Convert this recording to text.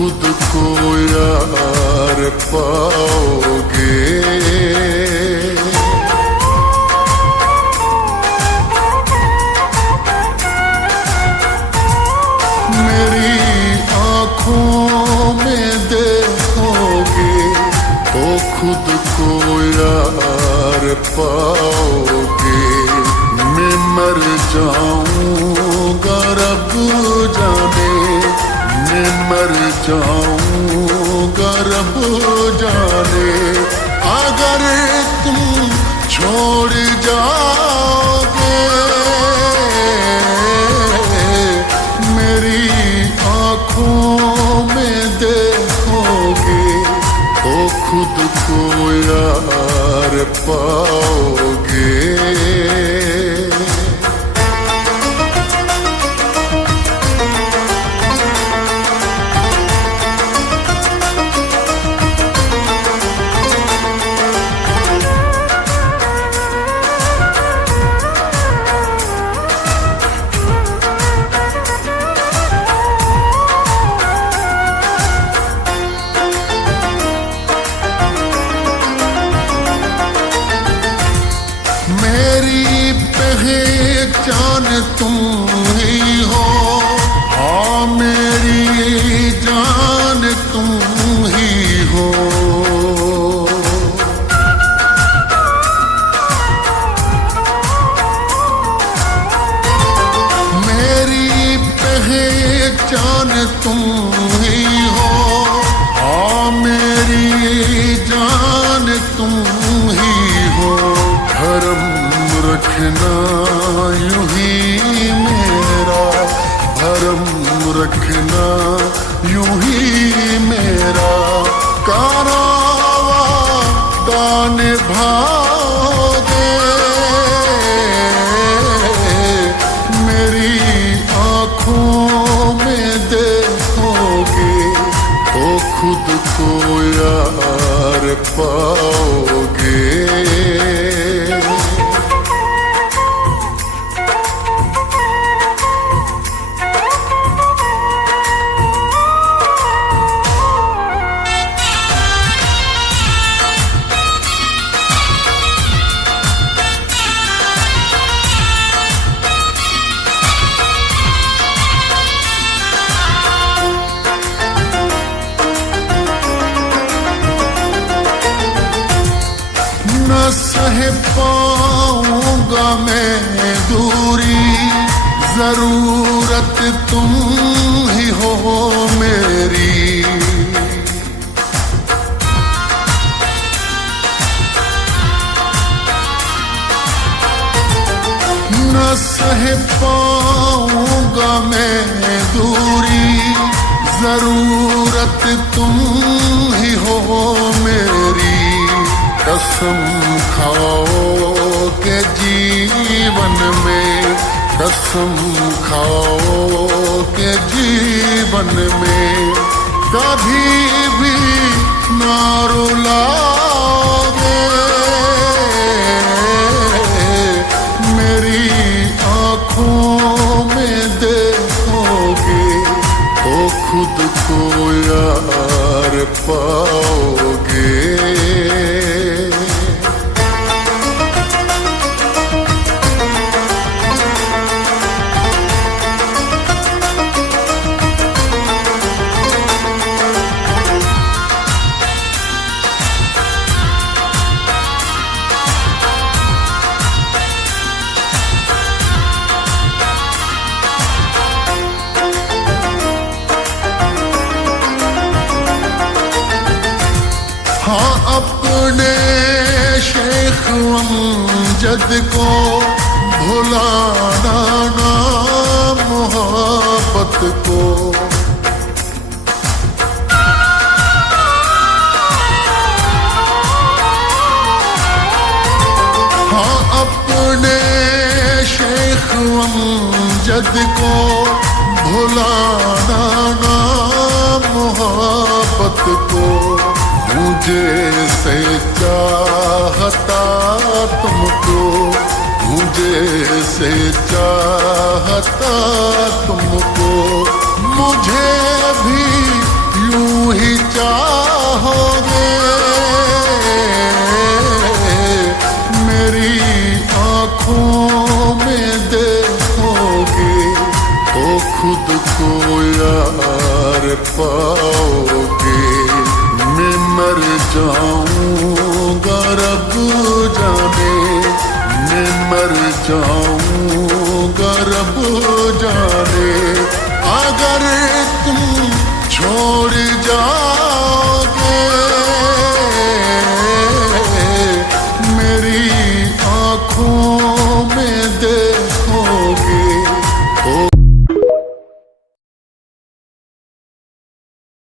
खुद को यार पाओगे। मेरी आँखों में देखोगे तो खुद को यार पाओगे। मैं मर जाऊंगा रब जाने, मैं मर जाऊंगा रब जाने। अगर तुम छोड़ जाओगे मेरी आँखों में देखोगे तो खुद को यार पाओगे। मेरी पहचान तुम ही हो, हाँ मेरी जान तुम ही हो। मेरी पहचान तुम ही हो, हाँ मेरी जान तुम ही हो। धर्म रखना यूं ही मेरा, धर्म रखना यूं ही मेरा। कारवां निभाओगे मेरी आँखों में देखोगे तो खुद को यार पाओगे। न सह पाऊंगा मैं दूरी, जरूरत तुम ही हो मेरी। न सह पाऊंगा मैं दूरी, जरूरत तुम ही हो मेरी। कसम खाओ के जीवन में, कसम खाओ के जीवन में कभी भी ना रुलाओगे मेरी आँखों में देखोगे तो खुद को यार पाओगे। हाँ अपने शेख अमजद को भुलाना ना मोहब्बत को। हाँ अपने शेख अमजद को भुलाना ना मोहब्बत को। मुझे से चाहता तुमको, मुझे से चाहता तुमको। मुझे भी जाऊंगा रब जाने मैं मर जाऊं